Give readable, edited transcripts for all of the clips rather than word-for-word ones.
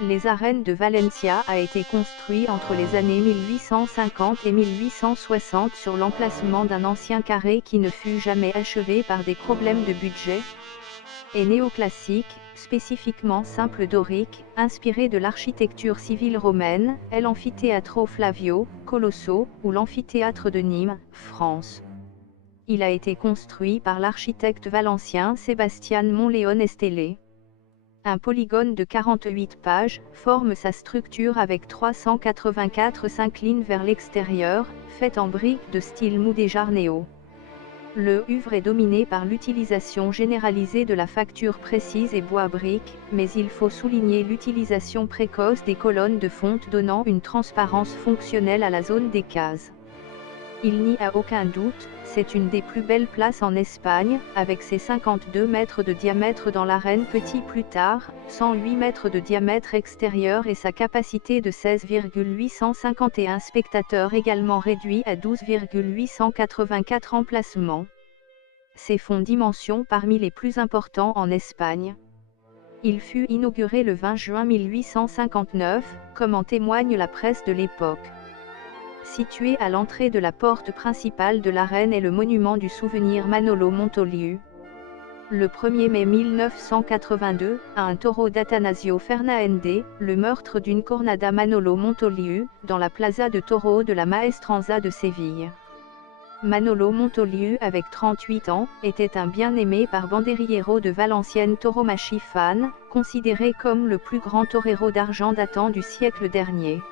Les arènes de Valencia a été construit entre les années 1850 et 1860 sur l'emplacement d'un ancien carré qui ne fut jamais achevé par des problèmes de budget. Est néoclassique, spécifiquement simple dorique, inspiré de l'architecture civile romaine, est l'Amphithéâtre Flavio, Colosso, ou l'amphithéâtre de Nîmes, France. Il a été construit par l'architecte valencien Sébastien Monleón Estélé. Un polygone de 48 pages forme sa structure avec 384 s'incline vers l'extérieur, faite en briques de style mudéjar néo. Le œuvre est dominé par l'utilisation généralisée de la facture précise et bois-brique, mais il faut souligner l'utilisation précoce des colonnes de fonte donnant une transparence fonctionnelle à la zone des cases. Il n'y a aucun doute, c'est une des plus belles places en Espagne, avec ses 52 mètres de diamètre dans l'arène petit plus tard, 108 mètres de diamètre extérieur et sa capacité de 16,851 spectateurs également réduit à 12,884 emplacements. C'est font dimension parmi les plus importants en Espagne. Il fut inauguré le 20 juin 1859, comme en témoigne la presse de l'époque. Situé à l'entrée de la porte principale de l'arène est le monument du souvenir Manolo Montoliu. Le 1er mai 1982, à un taureau d'Atanasio Fernández, le meurtre d'une cornada Manolo Montoliu, dans la plaza de taureaux de la Maestranza de Séville. Manolo Montoliu, avec 38 ans, était un bien-aimé par banderillero de Valenciennes Tauromachi fan, considéré comme le plus grand torero d'argent datant du siècle dernier.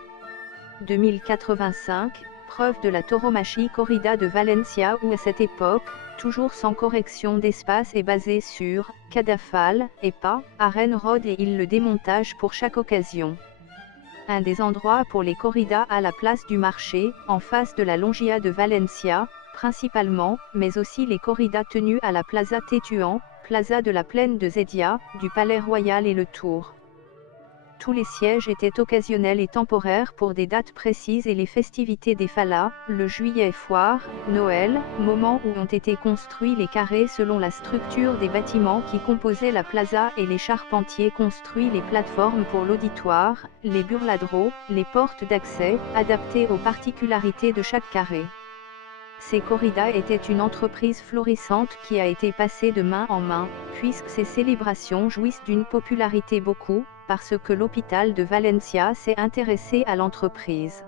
2085, preuve de la tauromachie corrida de Valencia où à cette époque, toujours sans correction d'espace et basée sur cadafal et pas arène road et il le démontage pour chaque occasion. Un des endroits pour les corridas à la place du marché, en face de la Longia de Valencia, principalement, mais aussi les corridas tenues à la Plaza Tétuan, Plaza de la Plaine de Zédia, du Palais Royal et le Tour. Tous les sièges étaient occasionnels et temporaires pour des dates précises et les festivités des Fallas, le juillet foire, Noël, moment où ont été construits les carrés selon la structure des bâtiments qui composaient la plaza et les charpentiers construit les plateformes pour l'auditoire, les burladros, les portes d'accès, adaptées aux particularités de chaque carré. Ces corridas étaient une entreprise florissante qui a été passée de main en main, puisque ces célébrations jouissent d'une popularité beaucoup, parce que l'hôpital de Valencia s'est intéressé à l'entreprise.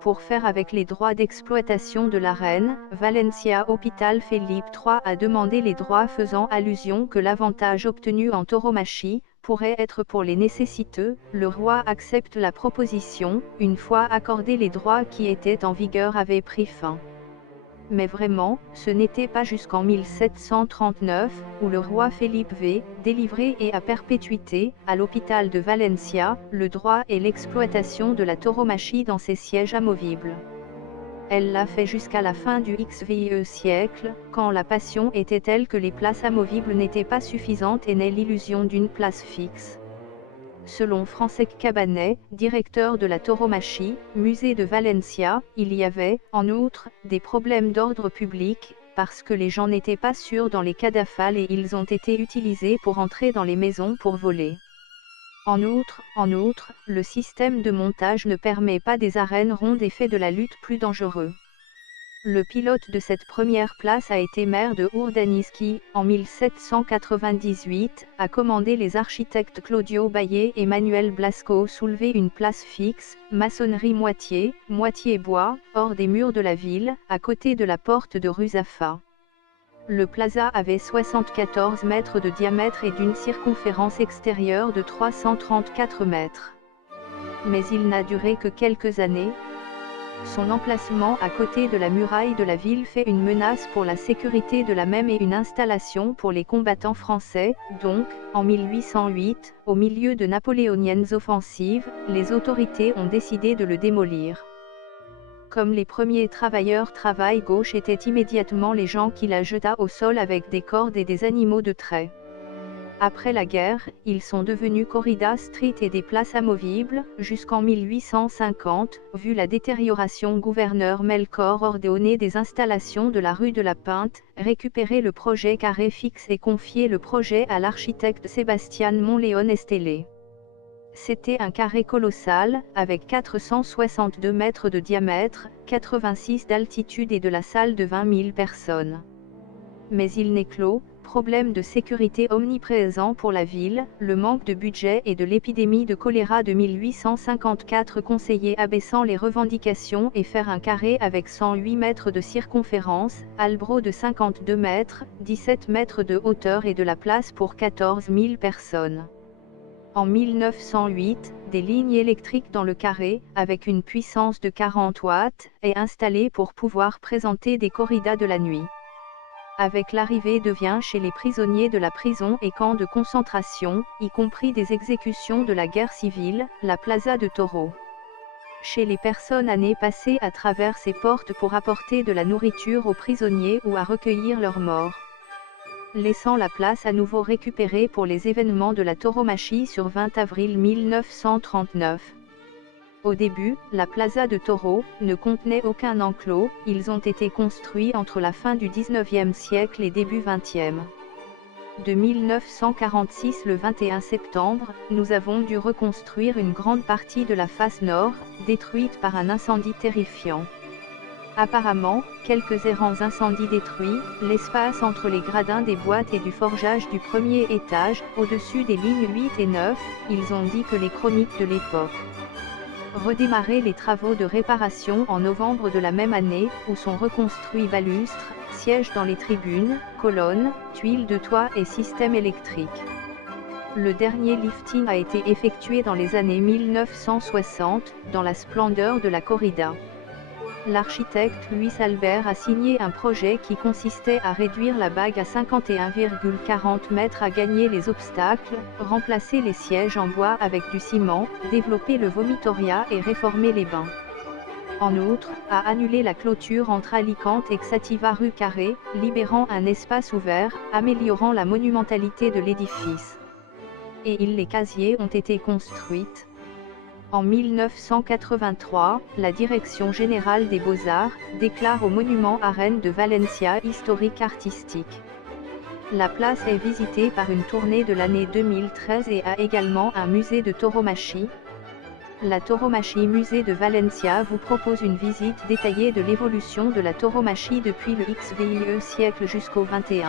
Pour faire avec les droits d'exploitation de l'arène, Valencia Hôpital Felipe III a demandé les droits faisant allusion que l'avantage obtenu en tauromachie pourrait être pour les nécessiteux. Le roi accepte la proposition, une fois accordés les droits qui étaient en vigueur avaient pris fin. Mais vraiment, ce n'était pas jusqu'en 1739, où le roi Philippe V, délivré et à perpétuité, à l'hôpital de Valencia, le droit et l'exploitation de la tauromachie dans ses sièges amovibles. Elle l'a fait jusqu'à la fin du XVe siècle, quand la passion était telle que les places amovibles n'étaient pas suffisantes et naît l'illusion d'une place fixe. Selon Francesc Cabanet, directeur de la tauromachie, musée de Valencia, il y avait, en outre, des problèmes d'ordre public, parce que les gens n'étaient pas sûrs dans les cadafals et ils ont été utilisés pour entrer dans les maisons pour voler. En outre, le système de montage ne permet pas des arènes rondes et fait de la lutte plus dangereux. Le pilote de cette première place a été maire de Urdanis qui, en 1798, a commandé les architectes Claudio Baillet et Manuel Blasco soulever une place fixe, maçonnerie moitié bois, hors des murs de la ville, à côté de la porte de Ruzafa. Le plaza avait 74 mètres de diamètre et d'une circonférence extérieure de 334 mètres. Mais il n'a duré que quelques années. Son emplacement à côté de la muraille de la ville fait une menace pour la sécurité de la même et une installation pour les combattants français, donc, en 1808, au milieu de napoléoniennes offensives, les autorités ont décidé de le démolir. Comme les premiers travailleurs travail gauche étaient immédiatement les gens qui la jeta au sol avec des cordes et des animaux de trait. Après la guerre, ils sont devenus corridas street et des places amovibles, jusqu'en 1850, vu la détérioration. Gouverneur Melchor ordonné des installations de la rue de la Pinte, récupérer le projet carré fixe et confier le projet à l'architecte Sébastien Monleon Estélé. C'était un carré colossal, avec 462 mètres de diamètre, 86 d'altitude et de la salle de 20 000 personnes. Mais il n'est clos, problème de sécurité omniprésent pour la ville, le manque de budget et de l'épidémie de choléra de 1854 conseillait abaissant les revendications et faire un carré avec 108 mètres de circonférence, albro de 52 mètres, 17 mètres de hauteur et de la place pour 14 000 personnes. En 1908, des lignes électriques dans le carré, avec une puissance de 40 watts, est installée pour pouvoir présenter des corridas de la nuit. Avec l'arrivée devient chez les prisonniers de la prison et camps de concentration, y compris des exécutions de la guerre civile, la Plaza de Toro. Chez les personnes années passées à travers ces portes pour apporter de la nourriture aux prisonniers ou à recueillir leurs morts. Laissant la place à nouveau récupérée pour les événements de la tauromachie sur 20 avril 1939. Au début, la Plaza de Toro ne contenait aucun enclos, ils ont été construits entre la fin du XIXe siècle et début XXe. De 1946 le 21 septembre, nous avons dû reconstruire une grande partie de la face nord, détruite par un incendie terrifiant. Apparemment, quelques errants incendies détruits, l'espace entre les gradins des boîtes et du forgeage du premier étage, au-dessus des lignes 8 et 9, ils ont dit que les chroniques de l'époque. Redémarrer les travaux de réparation en novembre de la même année, où sont reconstruits balustres, sièges dans les tribunes, colonnes, tuiles de toit et systèmes électriques. Le dernier lifting a été effectué dans les années 1960, dans la splendeur de la corrida. L'architecte Luis Albert a signé un projet qui consistait à réduire la bague à 51,40 mètres, à gagner les obstacles, remplacer les sièges en bois avec du ciment, développer le vomitoria et réformer les bains. En outre, à annuler la clôture entre Alicante et Xativa rue Carré, libérant un espace ouvert, améliorant la monumentalité de l'édifice. Et les casiers ont été construites. En 1983, la Direction générale des Beaux-Arts déclare au monument Arène de Valencia historique artistique. La place est visitée par une tournée de l'année 2013 et a également un musée de tauromachie. La Tauromachie Musée de Valencia vous propose une visite détaillée de l'évolution de la tauromachie depuis le XVIe siècle jusqu'au XXI,